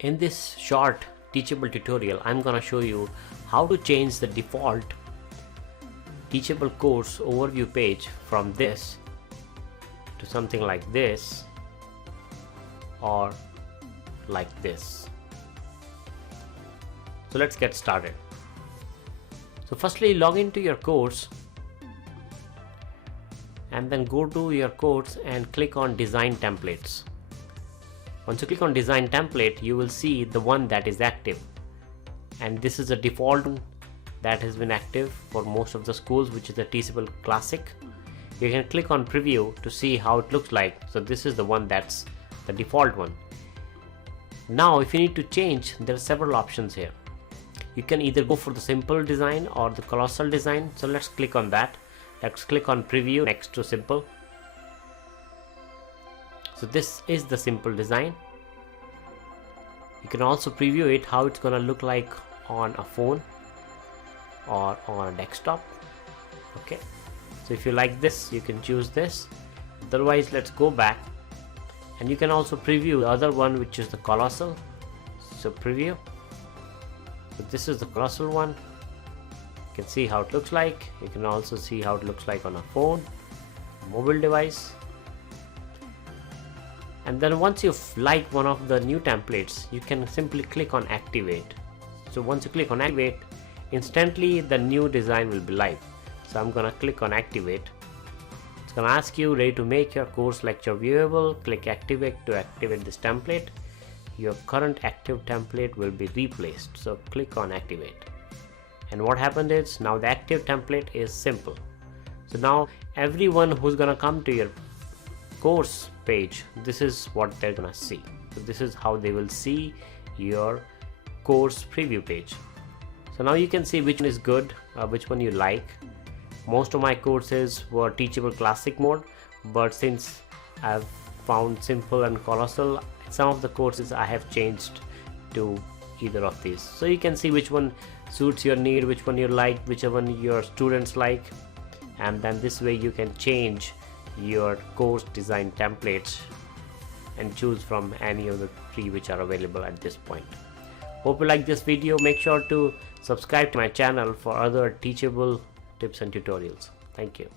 In this short Teachable tutorial, I'm gonna show you how to change the default Teachable course overview page from this to something like this or like this. So let's get started. So firstly, log into your course and then go to your course and click on design templates. Once you click on design template, you will see the one that is active, and this is a default that has been active for most of the schools, which is the Teachable Classic. You can click on preview to see how it looks like. So this is the one that's the default one. Now if you need to change, there are several options here. You can either go for the simple design or the colossal design. So let's click on that. Let's click on preview next to simple. So this is the simple design. You can also preview it how it's gonna look like on a phone or on a desktop. Okay, so if you like this, you can choose this. Otherwise, let's go back and you can also preview the other one, which is the colossal. So preview. So this is the colossal one. You can see how it looks like. You can also see how it looks like on a phone, mobile device. And then once you like one of the new templates, you can simply click on activate. So once you click on activate, instantly the new design will be live. So I'm gonna click on activate. It's gonna ask you, ready to make your course lecture viewable? Click activate to activate this template. Your current active template will be replaced. So click on activate. And what happened is, now the active template is simple. So now everyone who's gonna come to your course page, this is what they're gonna see. So this is how they will see your course preview page. So now you can see which one is good, which one you like. Most of my courses were Teachable Classic mode, but since I've found simple and colossal, some of the courses I have changed to either of these. So you can see which one suits your need, which one you like, whichever one your students like, and then this way you can change your course design templates and choose from any of the three which are available at this point. Hope you like this video. Make sure to subscribe to my channel for other teachable tips and tutorials. Thank you.